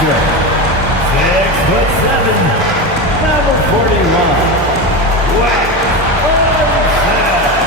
Sir, 6'7", number 41, Wes Unseld.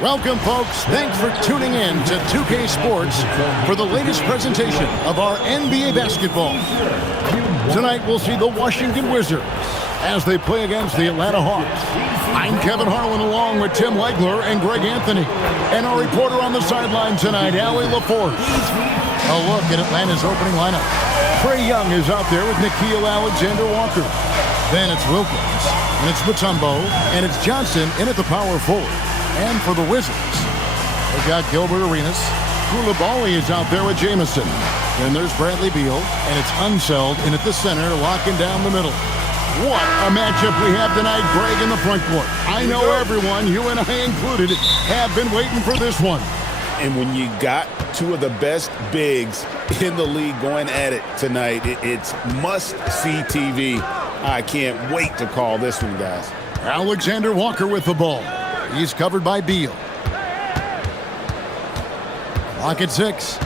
Welcome, folks. Thanks for tuning in to 2K Sports for the latest presentation of our NBA basketball. Tonight, we'll see the Washington Wizards as they play against the Atlanta Hawks. I'm Kevin Harlan along with Tim Legler and Greg Anthony. And our reporter on the sideline tonight, Allie LaForce. A look at Atlanta's opening lineup. Trae Young is out there with Nickeil Alexander-Walker. Then it's Wilkins, and it's Mutombo, and it's Johnson in at the power forward. And for the Wizards, they've got Gilbert Arenas. Coulibaly is out there with Jamison. Then there's Bradley Beal, and it's Unseld in at the center, locking down the middle. What a matchup we have tonight, Greg, in the front court. I know everyone, you and I included, have been waiting for this one. And when you got two of the best bigs in the league going at it tonight, it's must-see TV. I can't wait to call this one, guys. Alexander Walker with the ball. He's covered by Beal. Clock at 6.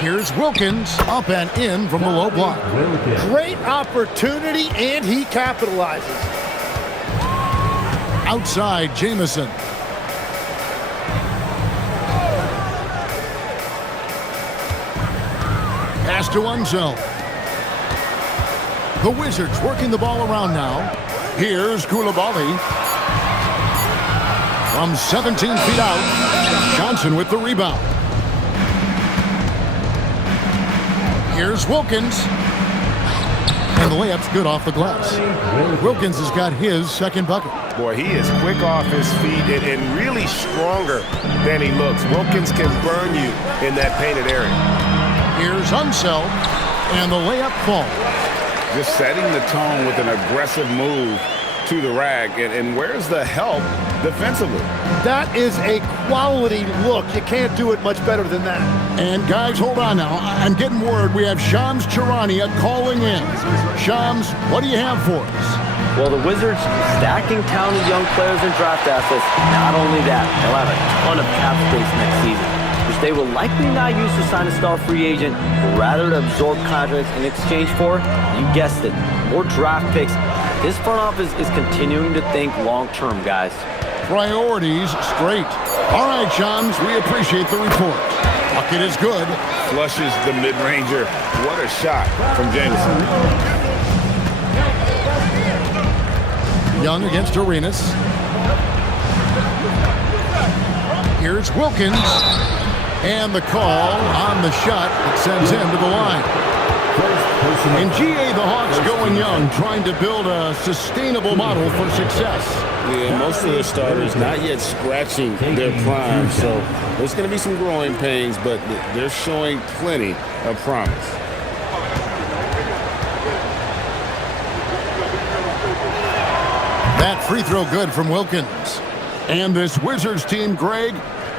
Here's Wilkins up and in from the low block. Great opportunity, and he capitalizes. Outside, Jamison. Pass to Unseld. The Wizards working the ball around now. Here's Coulibaly. From 17 feet out, Johnson with the rebound. Here's Wilkins. And the layup's good off the glass. Wilkins has got his second bucket. Boy, he is quick off his feet and really stronger than he looks. Wilkins can burn you in that painted area. Here's Unseld, and the layup falls. Just setting the tone with an aggressive move to the rack. And where's the help defensively? That is a quality look. You can't do it much better than that. And guys, hold on now. I'm getting word we have Shams Charania calling in. Shams, what do you have for us? Well, the Wizards stacking talented young players and draft assets. Not only that, they'll have a ton of cap space next season, which they will likely not use to sign a star free agent, but rather to absorb contracts in exchange for, you guessed it, more draft picks. This front office is continuing to think long-term, guys. Priorities straight. All right, Shams, we appreciate the report. Bucket is good. Flushes the mid-ranger. What a shot from Jamison. Young against Arenas. Here's Wilkins. And the call on the shot that sends him to the line. In GA, the Hawks going young, trying to build a sustainable model for success. Yeah, most of their starters not yet scratching their prime, so there's going to be some growing pains, but they're showing plenty of promise. That free throw good from Wilkins. And this Wizards team, Greg,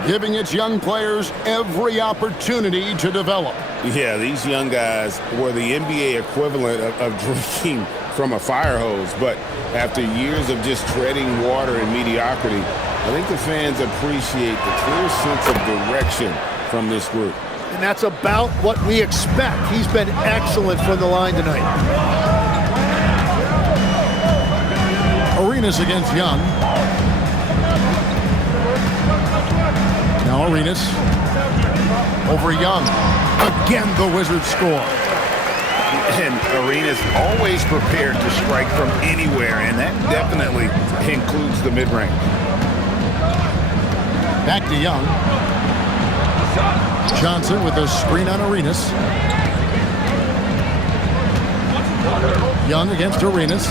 giving its young players every opportunity to develop. Yeah, these young guys were the NBA equivalent of drinking from a fire hose. But after years of just treading water and mediocrity, I think the fans appreciate the clear sense of direction from this group. And that's about what we expect. He's been excellent from the line tonight. Arenas against Young. Now Arenas over Young. Again, the Wizards score. And Arenas always prepared to strike from anywhere, and that definitely includes the mid-range. Back to Young. Johnson with a screen on Arenas. Young against Arenas.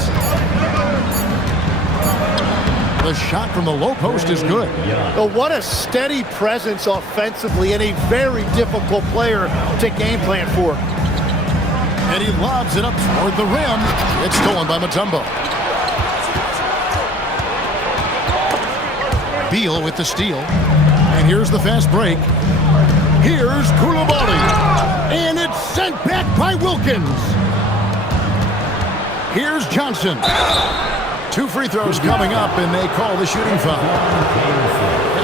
The shot from the low post is good. Oh, what a steady presence offensively and a very difficult player to game plan for. And he lobs it up toward the rim. It's stolen by Mutombo. Beal with the steal. And here's the fast break. Here's Coulibaly. And it's sent back by Wilkins. Here's Johnson. 2 free throws coming up, and they call the shooting foul.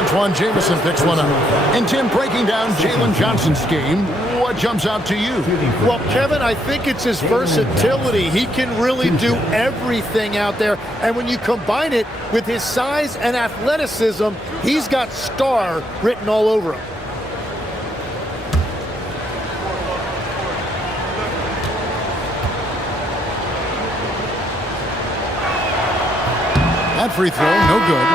Antoine Jamison picks one up. And Tim, breaking down Jalen Johnson's game, what jumps out to you? Well, Kevin, I think it's his versatility. He can really do everything out there. And when you combine it with his size and athleticism, he's got star written all over him. That free throw, no good.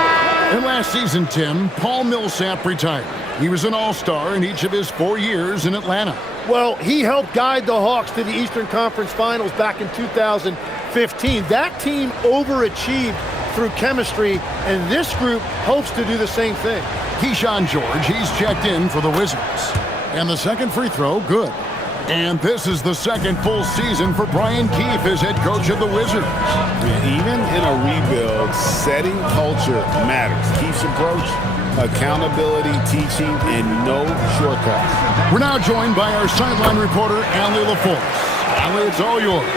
And last season, Tim, Paul Millsap retired. He was an all-star in each of his 4 years in Atlanta. Well, he helped guide the Hawks to the Eastern Conference Finals back in 2015. That team overachieved through chemistry, and this group hopes to do the same thing. Keyshawn George, he's checked in for the Wizards. And the second free throw, good. And this is the second full season for Brian Keefe as head coach of the Wizards. Even in a rebuild, setting culture matters. Keefe's approach, accountability, teaching, and no shortcuts. We're now joined by our sideline reporter, Allie LaForce. Allie, it's all yours.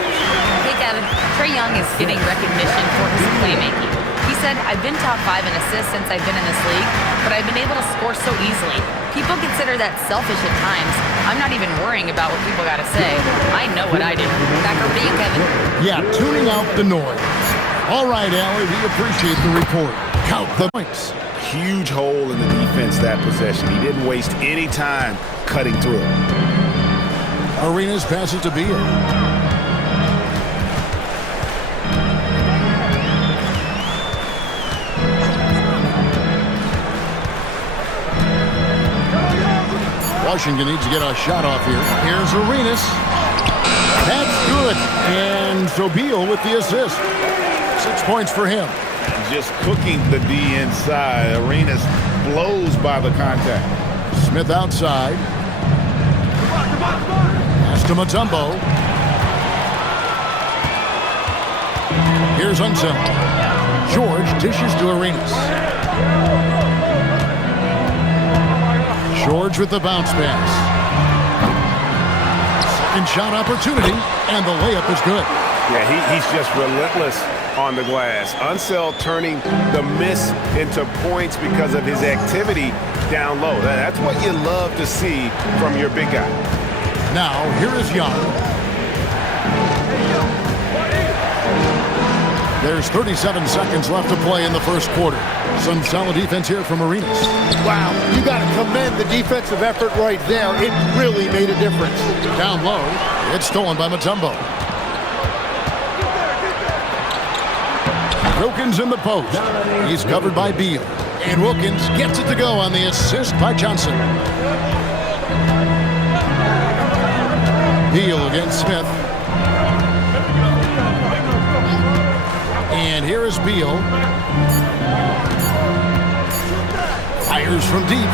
Hey, Kevin. Trae Young is getting recognition for his playmaking. He said, "I've been top 5 in assists since I've been in this league, but I've been able to score so easily. People consider that selfish at times. I'm not even worrying about what people got to say. I know what I do." Back over to you, Kevin. Yeah, tuning out the noise. All right, Allie, we appreciate the report. Count the points. Huge hole in the defense that possession. He didn't waste any time cutting through it. Arenas passes to Beal. Washington needs to get a shot off here. Here's Arenas. That's good. And so Beal with the assist. 6 points for him. Just cooking the D inside. Arenas blows by the contact. Smith outside. Pass to Mutombo. Here's Unseld. George dishes to Arenas. George with the bounce pass. Second shot opportunity, and the layup is good. Yeah, he's just relentless on the glass. Unseld turning the miss into points because of his activity down low. That's what you love to see from your big guy. Now, here is Young. There's 37 seconds left to play in the first quarter. Some solid defense here from Arenas. Wow, you got to commend the defensive effort right there. It really made a difference. Down low, it's stolen by Mutombo. Wilkins in the post. He's covered by Beal. And Wilkins gets it to go on the assist by Johnson. Beal against Smith. And here is Beal. Fires from deep.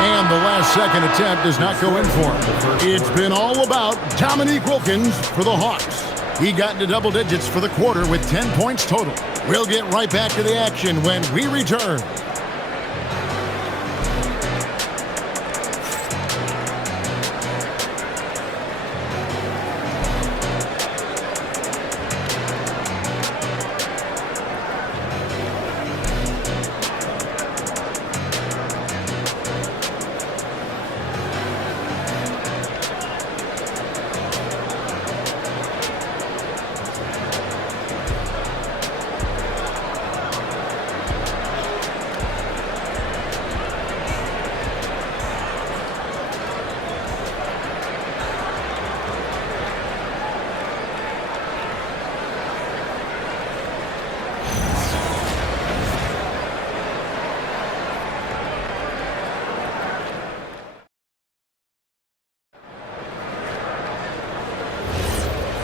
And the last second attempt does not go in for him. It's been all about Dominique Wilkins for the Hawks. He got into double digits for the quarter with 10 points total. We'll get right back to the action when we return.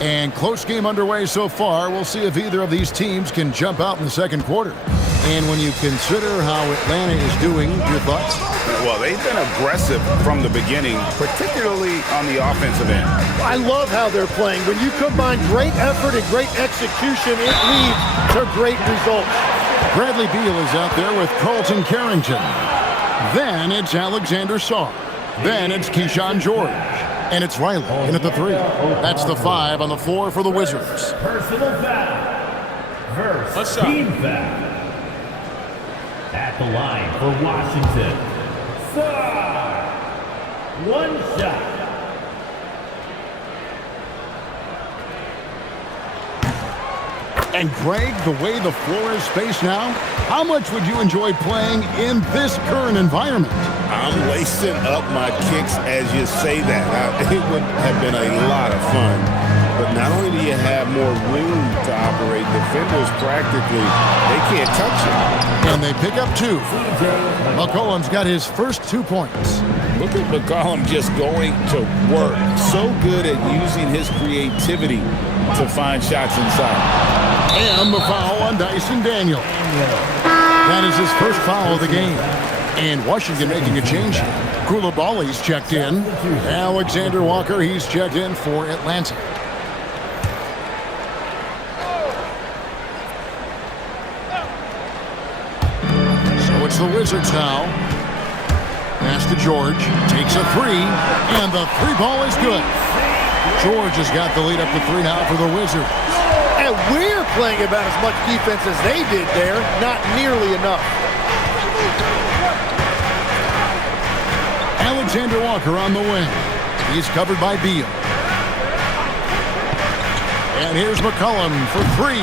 And close game underway so far. We'll see if either of these teams can jump out in the second quarter. And when you consider how Atlanta is doing, your thoughts? Well, they've been aggressive from the beginning, particularly on the offensive end. I love how they're playing. When you combine great effort and great execution, it leads to great results. Bradley Beal is out there with Carlton Carrington. Then it's Alexander Sarr. Then it's Keyshawn George. And it's Riley in at the 3. That's the 5 on the floor for the Wizards. Personal foul. Versus team foul. At the line for Washington. Sarr. One shot. And Greg, the way the floor is spaced now, how much would you enjoy playing in this current environment? I'm lacing up my kicks as you say that. It would have been a lot of fun. But not only do you have more room to operate, defenders practically, they can't touch it. And they pick up 2. McCollum's got his first 2 points. Look at McCollum just going to work. So good at using his creativity to find shots inside. And the foul on Dyson Daniels. That is his first foul of the game. And Washington making a change. Koulibaly's checked in. Alexander Walker, he's checked in for Atlanta. So it's the Wizards now. Pass to George. Takes a 3. And the 3 ball is good. George has got the lead up to 3 now for the Wizards. And we're playing about as much defense as they did there. Not nearly enough. Alexander Walker on the wing. He's covered by Beal. And here's McCollum for 3.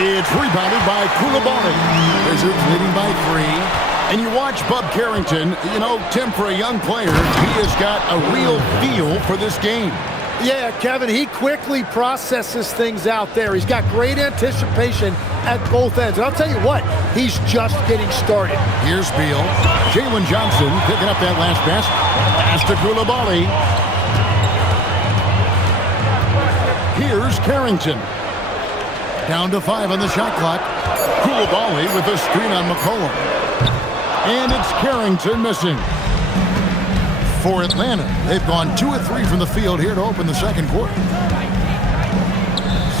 It's rebounded by Koulibaly. Wizards leading by 3. And you watch Bub Carrington, you know, Tim, for a young player, he has got a real feel for this game. Yeah, Kevin, he quickly processes things out there. He's got great anticipation at both ends. And I'll tell you what, he's just getting started. Here's Beal. Jalen Johnson picking up that last pass. Pass to Koulibaly. Here's Carrington. Down to 5 on the shot clock. Koulibaly with a screen on McCollum. And it's Carrington missing. For Atlanta, they've gone 2 of 3 from the field here to open the second quarter.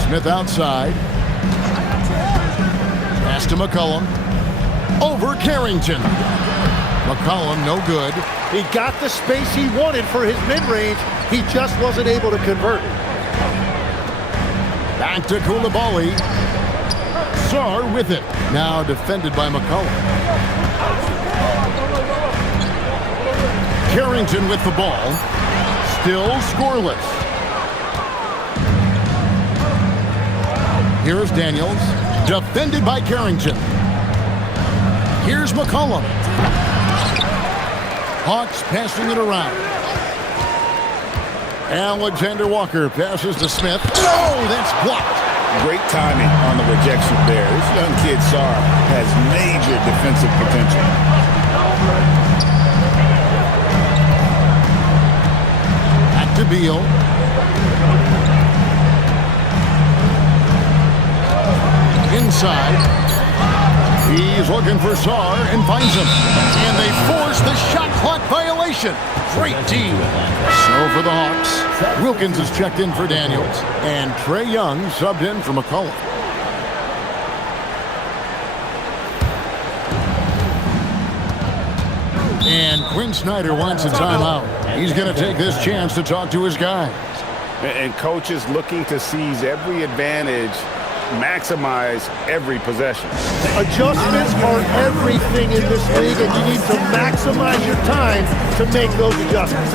Smith outside. Pass to McCollum. Over Carrington. McCollum no good. He got the space he wanted for his mid-range. He just wasn't able to convert. Back to Koulibaly. Sarr with it. Now defended by McCollum. Carrington with the ball. Still scoreless. Here's Daniels. Defended by Carrington. Here's McCollum. Hawks passing it around. Alexander Walker passes to Smith. Oh, that's blocked. Great timing on the rejection there. This young kid, Sarr, has major defensive potential. To Beal. Inside. He's looking for Sarr and finds him. And they force the shot clock violation. Great team. So for the Hawks, Wilkins is checked in for Daniels. And Trae Young subbed in for McCollum. And Quinn Snyder wants a timeout. He's going to take this chance to talk to his guys. And coaches looking to seize every advantage, maximize every possession. Adjustments are everything in this league, and you need to maximize your time to make those adjustments.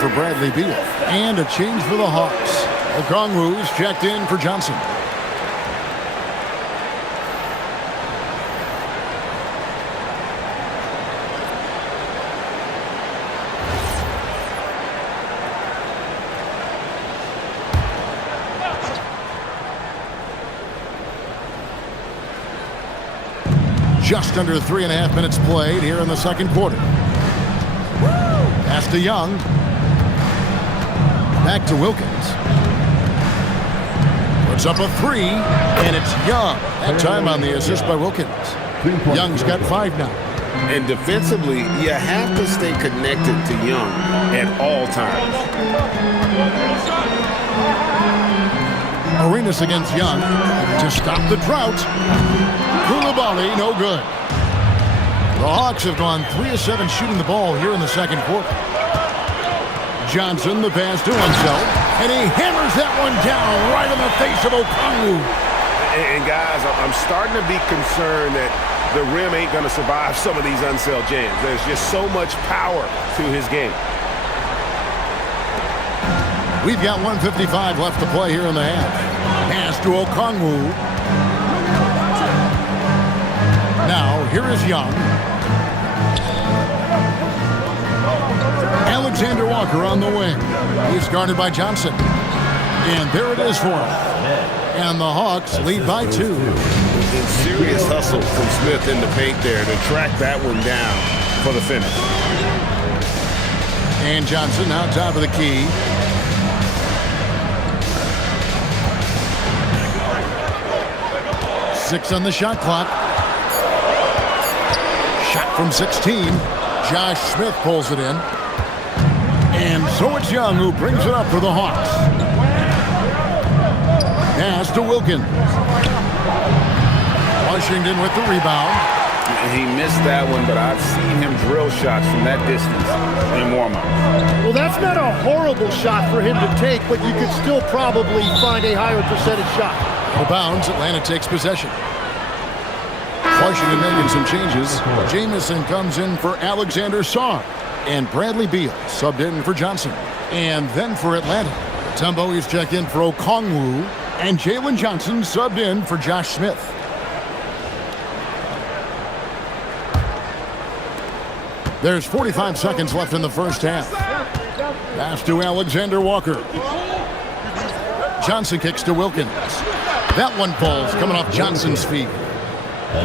for Bradley Beal. And a change for the Hawks. Okongwu's checked in for Johnson. Just under 3.5 minutes played here in the second quarter. Pass to Young. Back to Wilkins. Puts up a three, and it's Young. That time on the assist by Wilkins. Young's got 5 now. And defensively, you have to stay connected to Young at all times. Arenas against Young to stop the drought. Coulibaly, no good. The Hawks have gone 3 of 7 shooting the ball here in the second quarter. Johnson, the pass to himself, and he hammers that one down right in the face of Okongwu. And guys, I'm starting to be concerned that the rim ain't going to survive some of these unsailed jams. There's just so much power to his game. We've got 1:55 left to play here in the half. Pass to Okongwu. Now, here is Young. Alexander Walker on the wing. He's guarded by Johnson. And there it is for him. And the Hawks lead by 2. And serious hustle from Smith in the paint there to track that one down for the finish. And Johnson now top of the key. Six on the shot clock. Shot from 16. Josh Smith pulls it in. And so it's Young who brings it up for the Hawks. Pass to Wilkins. Washington with the rebound. He missed that one, but I've seen him drill shots from that distance in warm-up. Well, that's not a horrible shot for him to take, but you could still probably find a higher percentage shot. Out of bounds, Atlanta takes possession. Washington making some changes. Jamison comes in for Alexander Sarr. And Bradley Beal subbed in for Johnson. And then for Atlanta, Tumbo is checked in for Okongwu. And Jalen Johnson subbed in for Josh Smith. There's 45 seconds left in the first half. Pass to Alexander Walker. Johnson kicks to Wilkins. That one falls, coming off Johnson's feet.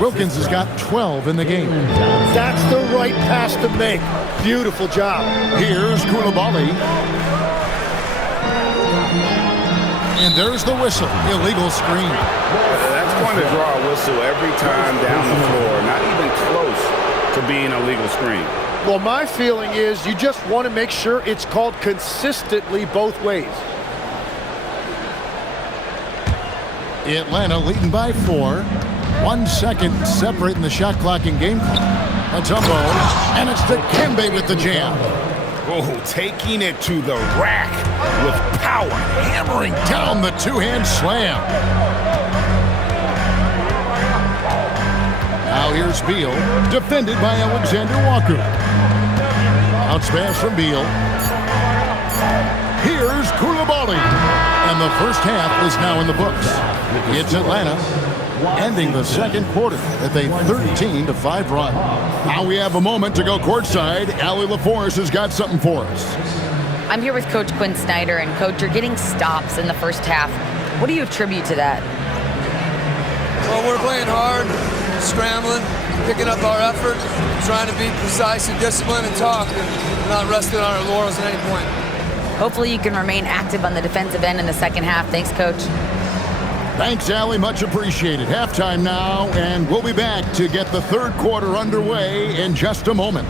Wilkins has got 12 in the game. That's the right pass to make. Beautiful job. Here's Coulibaly. And there's the whistle. Illegal screen. That's going to draw a whistle every time down the floor. Not even close to being a legal screen. Well, my feeling is you just want to make sure it's called consistently both ways. Atlanta leading by 4. 1 second separating the shot clock in game clock. A Tumbo, and it's Dikembe with the jam. Oh, taking it to the rack with power. Hammering down the two-hand slam. Now here's Beal, defended by Alexander Walker. Bounce pass from Beal. Here's Coulibaly. And the first half is now in the books. It's Atlanta, ending the second quarter with a 13-5 run. Now we have a moment to go courtside. Allie LaForce has got something for us. I'm here with Coach Quinn Snyder, and Coach, you're getting stops in the first half. What do you attribute to that? Well, we're playing hard, scrambling, picking up our effort, trying to be precise and disciplined and tough, and not resting on our laurels at any point. Hopefully you can remain active on the defensive end in the second half. Thanks, Coach. Thanks, Allie. Much appreciated. Halftime now, and we'll be back to get the third quarter underway in just a moment.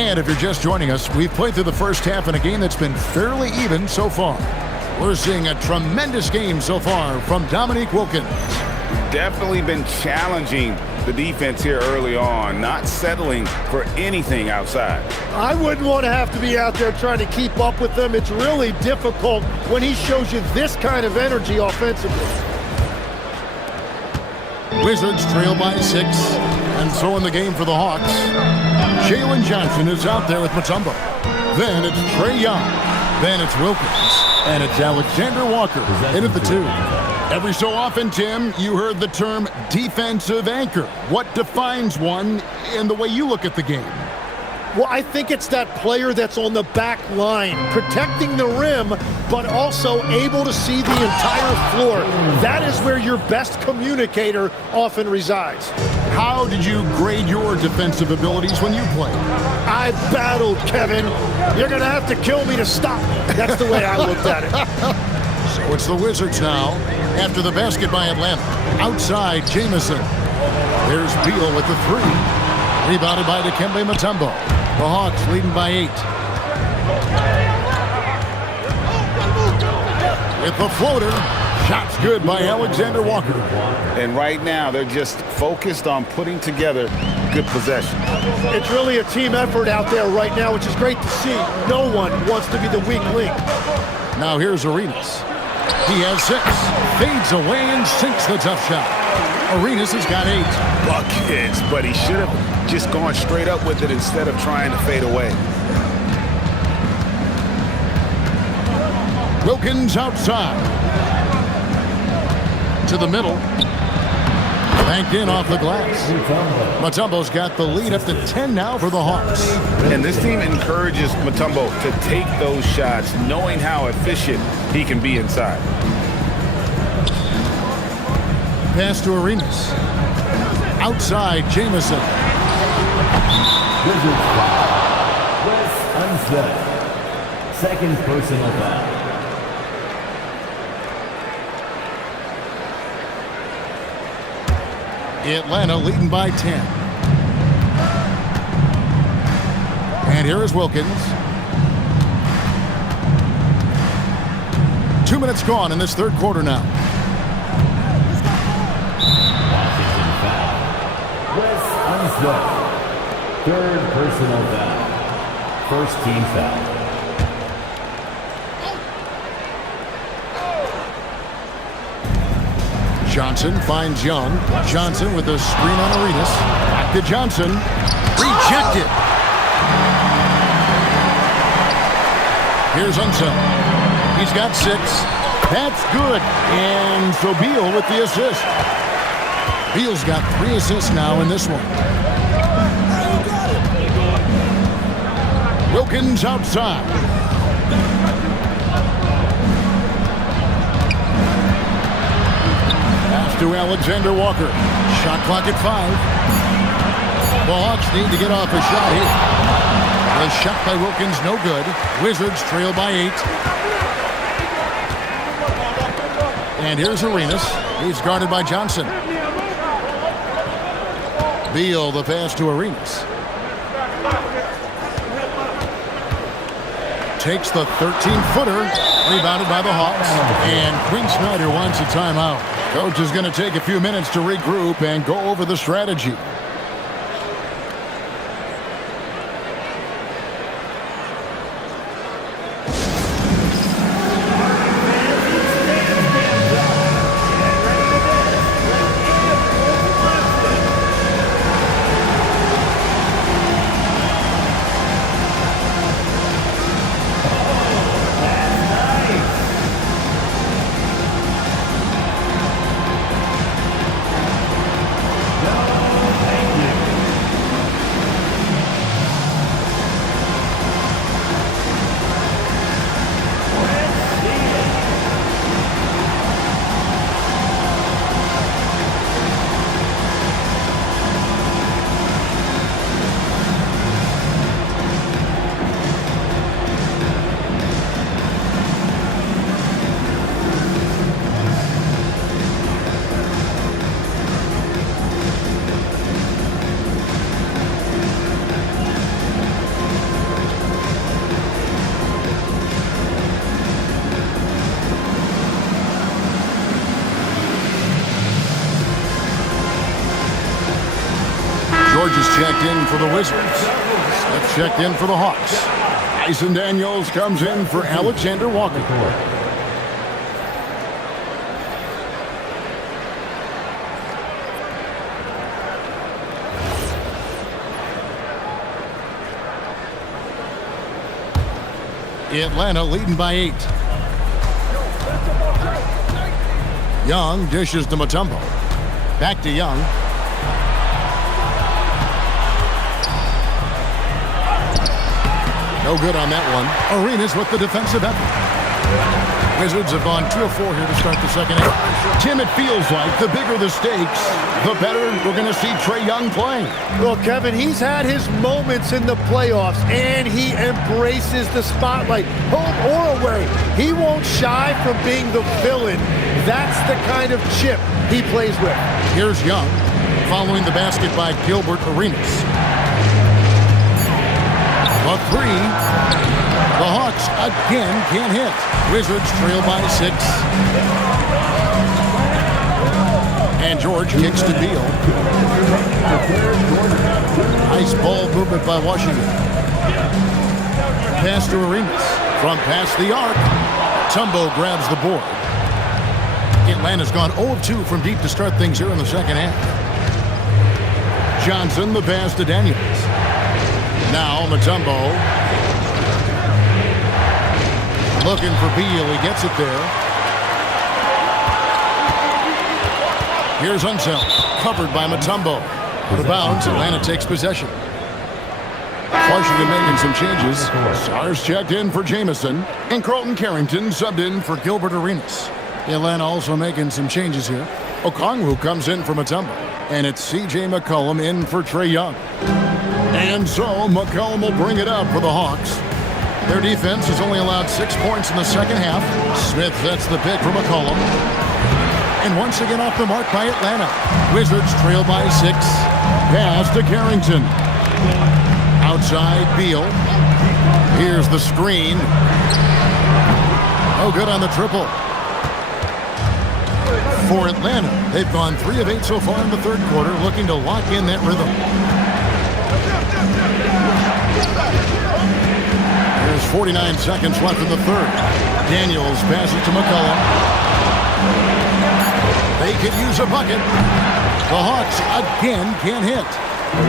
And if you're just joining us, we've played through the first half in a game that's been fairly even so far. We're seeing a tremendous game so far from Dominique Wilkins. Definitely been challenging the defense here early on, not settling for anything outside. I wouldn't want to have to be out there trying to keep up with them. It's really difficult when he shows you this kind of energy offensively. Wizards trail by 6, and so in the game for the Hawks, Jalen Johnson is out there with Mutombo. Then it's Trae Young. Then it's Wilkins. And it's Alexander Walker in at the 2. Every so often, Tim, you heard the term defensive anchor. What defines one in the way you look at the game? Well, I think it's that player that's on the back line, protecting the rim, but also able to see the entire floor. That is where your best communicator often resides. How did you grade your defensive abilities when you played? I battled, Kevin. You're going to have to kill me to stop me. That's the way I looked at it. So it's the Wizards now, after the basket by Atlanta. Outside, Jamison. There's Beal with the 3. Rebounded by Dikembe Mutombo. The Hawks leading by 8. With the floater. Shots good by Alexander Walker. And right now, they're just focused on putting together good possession. It's really a team effort out there right now, which is great to see. No one wants to be the weak link. Now here's Arenas. He has 6. Fades away and sinks the tough shot. Arenas has got 8. Buckets, but he should have just gone straight up with it instead of trying to fade away. Wilkins outside. To the middle. Banked in off the glass. Mutombo's got the lead up to 10 now for the Hawks. And this team encourages Mutombo to take those shots, knowing how efficient he can be inside. Pass to Arenas. Outside, Jamison. Wizards foul. Wes Unseld. Second personal foul. Atlanta leading by 10. And here is Wilkins. 2 minutes gone in this third quarter now. Washington foul. Wes Unseld. Third personal foul. First team foul. Johnson finds Young. Johnson with a screen on Arenas. Back to Johnson. Rejected. Here's Unseld. He's got 6. That's good. And so Beal with the assist. Beal's got 3 assists now in this one. Wilkins outside. To Alexander Walker. Shot clock at 5. The Hawks need to get off a shot here. The shot by Wilkins, no good. Wizards trail by 8. And here's Arenas. He's guarded by Johnson. Beal, the pass to Arenas. Takes the 13-footer. Rebounded by the Hawks. And Quinn Snyder wants a timeout. Coach is going to take a few minutes to regroup and go over the strategy. checked in for the Wizards. Smith checked in for the Hawks. Tyson Daniels comes in for Alexander Walker. Atlanta leading by 8. Young dishes to Mutombo. Back to Young. No good on that one. Arenas with the defensive effort. Wizards have gone 2 of 4 here to start the second half. Tim, it feels like the bigger the stakes, the better we're going to see Trae Young playing. Well, Kevin, he's had his moments in the playoffs, and he embraces the spotlight, home or away. He won't shy from being the villain. That's the kind of chip he plays with. Here's Young, following the basket by Gilbert Arenas. A 3. The Hawks again can't hit. Wizards trail by 6. And George kicks to Beal. Nice ball movement by Washington. Pass to Arenas. From past the arc. Tumbo grabs the board. Atlanta's gone 0 of 2 from deep to start things here in the second half. Johnson, the pass to Daniels. Now Mutombo. Looking for Beal. He gets it there. Here's Unseld. Covered by Mutombo. The bounce. Atlanta takes possession. Washington making some changes. Sars checked in for Jamison. And Carlton Carrington subbed in for Gilbert Arenas. Atlanta also making some changes here. Okongwu comes in for Mutombo. And it's C.J. McCollum in for Trae Young. And so McCollum will bring it up for the Hawks. Their defense has only allowed 6 points in the second half. Smith sets the pick for McCollum. And once again off the mark by Atlanta. Wizards trail by 6. Pass to Carrington. Outside Beal. Here's the screen. Oh, good on the triple. For Atlanta, they've gone 3 of 8 so far in the third quarter, looking to lock in that rhythm. There's 49 seconds left in the third. Daniels passes to McCollum. They could use a bucket. The Hawks again can't hit.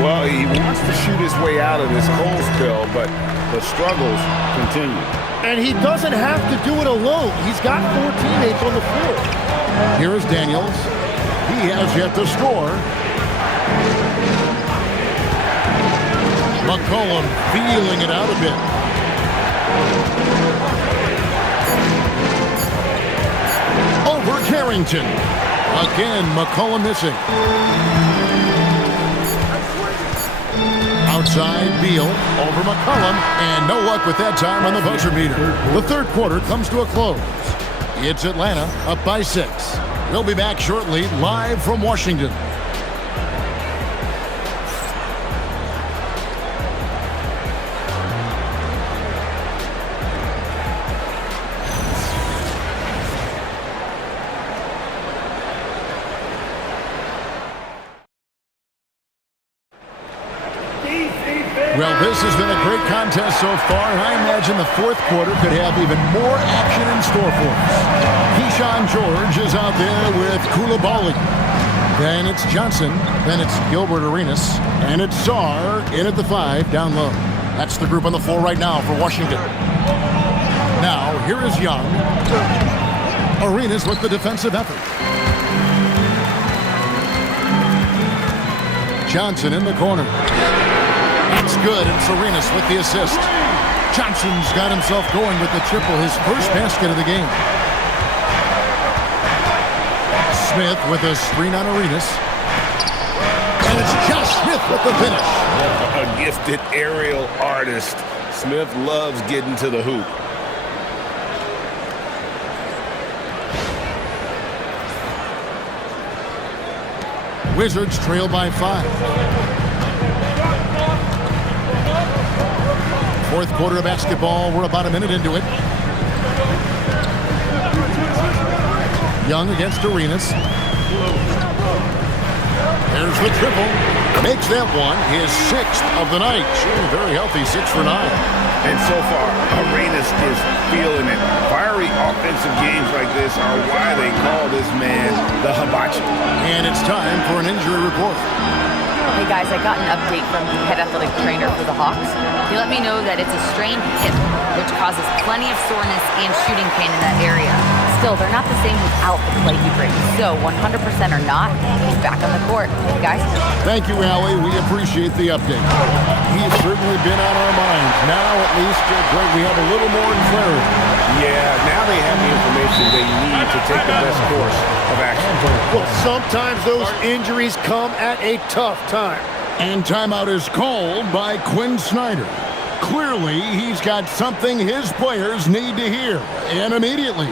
Well, he wants to shoot his way out of this cold spell, but the struggles continue. And he doesn't have to do it alone. He's got 4 teammates on the floor. Here is Daniels. He has yet to score. McCollum feeling it out a bit. Over Carrington. Again, McCollum missing. Outside Beal, over McCollum, and no luck with that time on the buzzer beater. The third quarter comes to a close. It's Atlanta up by 6. We'll be back shortly, live from Washington. Well, this has been a great contest so far, and I imagine the fourth quarter could have even more action in store for us. Keyshawn George is out there with Coulibaly. Then it's Johnson. Then it's Gilbert Arenas. And it's Sarr in at the 5 down low. That's the group on the floor right now for Washington. Now, here is Young. Arenas with the defensive effort. Johnson in the corner. It's good. It's Arenas with the assist. Johnson's got himself going with the triple, his first basket of the game. Smith with a screen on Arenas. And it's Josh Smith with the finish. A gifted aerial artist. Smith loves getting to the hoop. Wizards trail by 5. Fourth quarter of basketball. We're about a minute into it. Young against Arenas. There's the triple. Makes that one his 6th of the night. Shooting very healthy, 6 for 9. And so far, Arenas is feeling it. Fiery offensive games like this are why they call this man the Hibachi. And it's time for an injury report. Hey guys, I got an update from the head athletic trainer for the Hawks. He let me know that it's a strained hip, which causes plenty of soreness and shooting pain in that area. Still, they're not the same without the play he brings. So 100% or not, he's back on the court. Hey guys. Thank you, Allie. We appreciate the update. He's certainly been on our minds. Now, at least, Greg, we have a little more clarity. Yeah, now they have the information they need to take the best course of action. Well, sometimes those injuries come at a tough time. And timeout is called by Quinn Snyder. Clearly, he's got something his players need to hear, and immediately.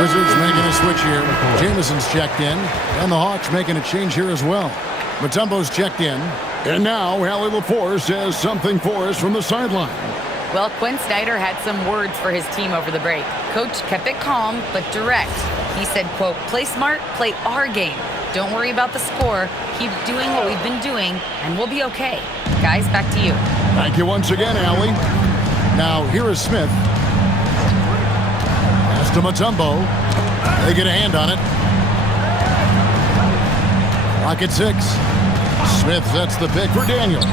Wizards making a switch here. Jamison's checked in, and the Hawks making a change here as well. Mutombo's checked in, and now Allie LaForce has something for us from the sideline. Well, Quinn Snyder had some words for his team over the break. Coach kept it calm, but direct. He said, quote, play smart, play our game. Don't worry about the score. Keep doing what we've been doing, and we'll be okay. Guys, back to you. Thank you once again, Allie. Now, here is Smith. Pass to Mutombo. They get a hand on it. Clock at 6. Smith sets the pick for Daniel.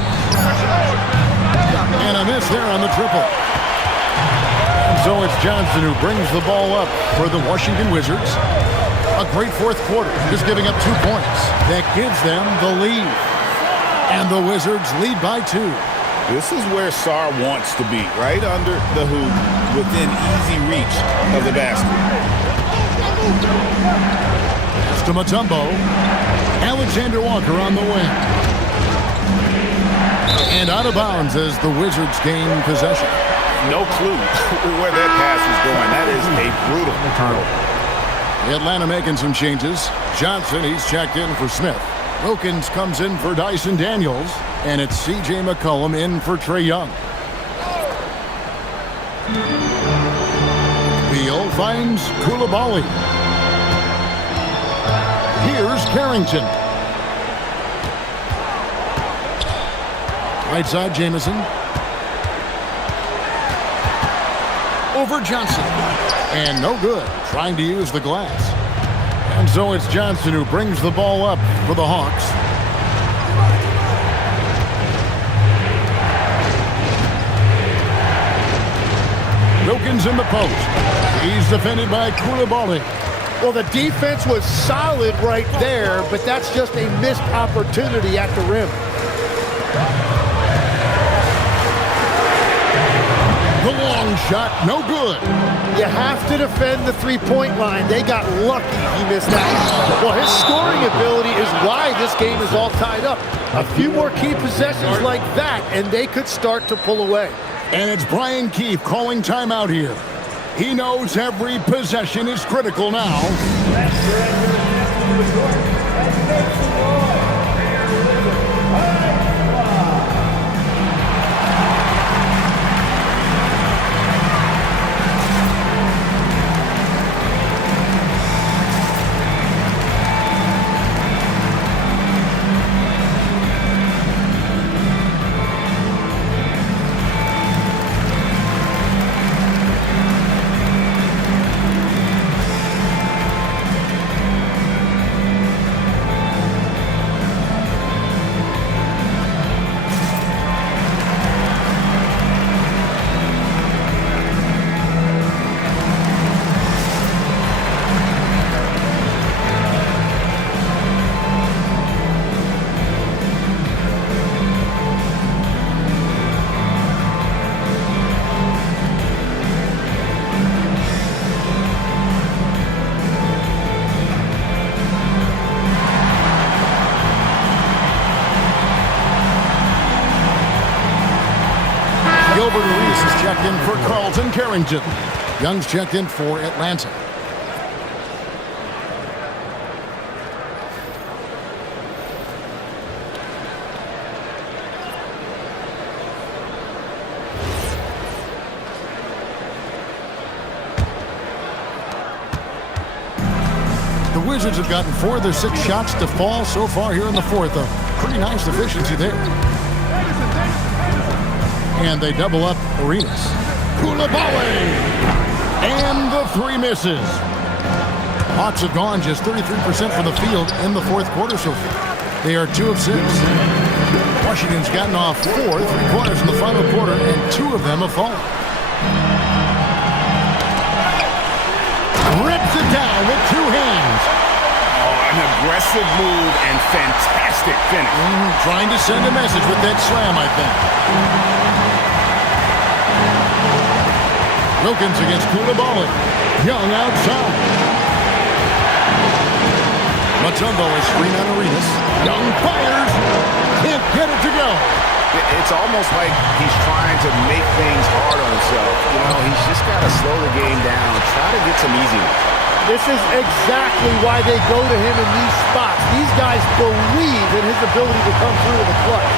And a miss there on the triple. And so it's Johnson who brings the ball up for the Washington Wizards. A great fourth quarter, just giving up 2 points. That gives them the lead. And the Wizards lead by 2. This is where Sarr wants to be, right under the hoop, within easy reach of the basket. Pass to Mutombo. Alexander Walker on the wing. And out of bounds as the Wizards gain possession. No clue where that pass was going. That is a brutal turnover. Atlanta making some changes. Johnson, he's checked in for Smith. Wilkins comes in for Dyson Daniels. And it's C.J. McCollum in for Trae Young. Beal finds Coulibaly. Here's Carrington. Right side, Jamison. Over Johnson. And no good. Trying to use the glass. And so it's Johnson who brings the ball up for the Hawks. Wilkins in the post. He's defended by Coulibaly. Well, the defense was solid right there, but that's just a missed opportunity at the rim. The long shot, no good. You have to defend the three-point line. They got lucky he missed that. Well, his scoring ability is why this game is all tied up. A few more key possessions like that, and they could start to pull away. And it's Brian Keefe calling timeout here. He knows every possession is critical now. Gilbert Arenas is checked in for Carlton Carrington. Young's checked in for Atlanta. The Wizards have gotten 4 of their 6 shots to fall so far here in the fourth. A pretty nice efficiency there. And they double up Arenas. Koulibaly! And the 3 misses. Hawks have gone just 33% from the field in the fourth quarter so far. They are 2 of 6. Washington's gotten off 4 3-pointers in the final quarter, and 2 of them have fallen. Rips it down with 2 hands. Oh, an aggressive move and fantastic finish. Trying to send a message with that slam, I think. Wilkins against Koulibaly. Young outside. Mutombo is screen on Arenas. Young fires. Can't get it to go. It's almost like he's trying to make things hard on himself. You know, he's just got to slow the game down, try to get some easy ones. This is exactly why they go to him in these spots. These guys believe in his ability to come through in the clutch.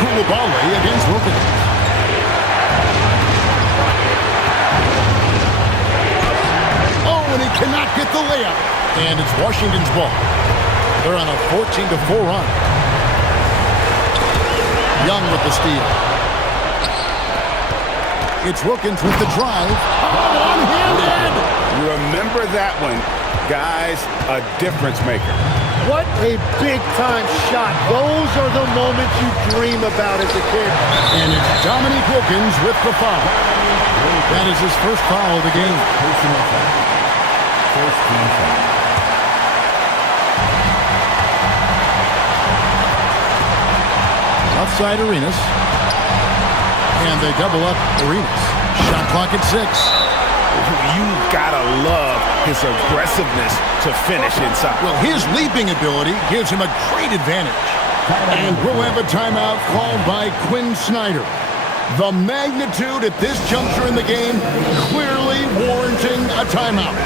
Koulibaly against Wilkins. Oh, and he cannot get the layup. And it's Washington's ball. They're on a 14-4 run. Young with the steal. It's Wilkins with the drive. One-handed! You remember that one. Guys, a difference maker. What a big-time shot. Those are the moments you dream about as a kid. And it's Dominique Wilkins with the foul. That is his first foul of the game. Personal foul. First team foul. Outside Arenas. And they double up Arenas. Shot clock at 6. You've got to love his aggressiveness to finish inside. Well, his leaping ability gives him a great advantage. And we'll have a timeout called by Quinn Snyder. The magnitude at this juncture in the game clearly warranting a timeout.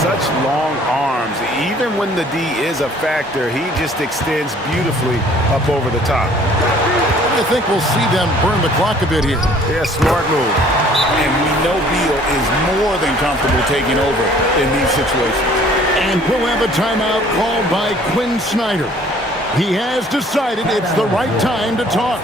Such long arms. Even when the D is a factor, he just extends beautifully up over the top. I think we'll see them burn the clock a bit here. Yeah, smart move. And we know Beal is more than comfortable taking over in these situations. And we'll have a timeout called by Quinn Snyder. He has decided it's the right time to talk.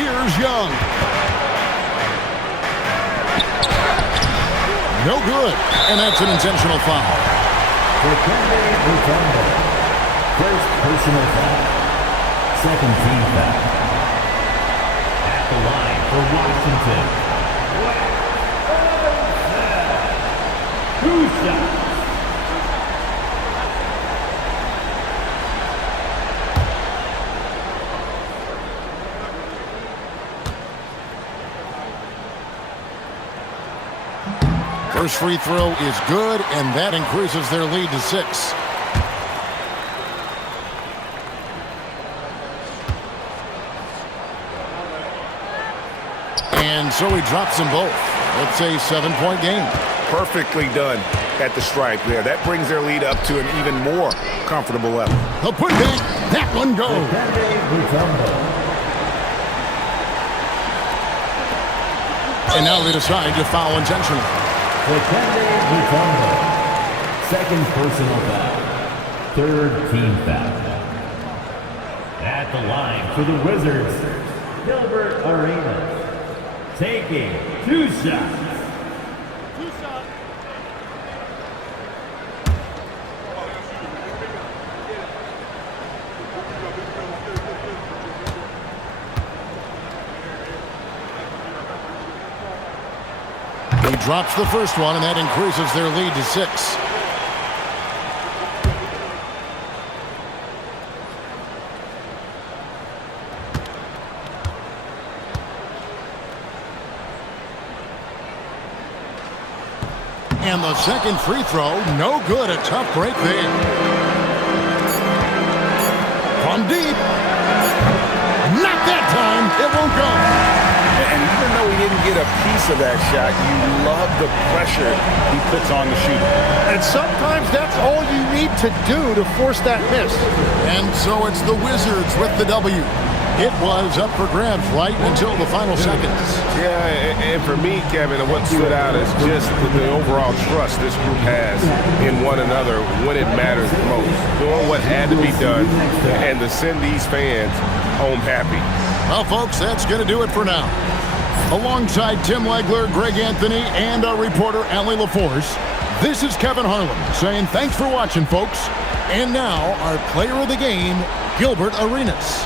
Here's Young. No good. And that's an intentional foul. Dikembe Mutombo. First personal foul. Second team foul. At the line for Washington. Two shots. First free throw is good, and that increases their lead to 6. And so he drops them both. It's a 7-point game. Perfectly done at the stripe there. That brings their lead up to an even more comfortable level. He'll put back. That one goes. Dikembe Mutombo. And now they decide to foul intentionally. Dikembe Mutombo. Second personal foul. Third team foul. At the line for the Wizards, Gilbert Arenas. Taking 2 shots. He drops the first one, and that increases their lead to 6. And the second free throw, no good. A tough break there. From deep. Not that time. It won't go. And even though he didn't get a piece of that shot, you love the pressure he puts on the shooter. And sometimes that's all you need to do to force that miss. And so it's the Wizards with the W. It was up for grabs right until the final seconds. Yeah, and for me, Kevin, what stood out is just the overall trust this group has in one another when it matters the most. Doing what had to be done and to send these fans home happy. Well, folks, that's going to do it for now. Alongside Tim Legler, Greg Anthony, and our reporter, Allie LaForce, this is Kevin Harlan saying thanks for watching, folks. And now, our player of the game, Gilbert Arenas.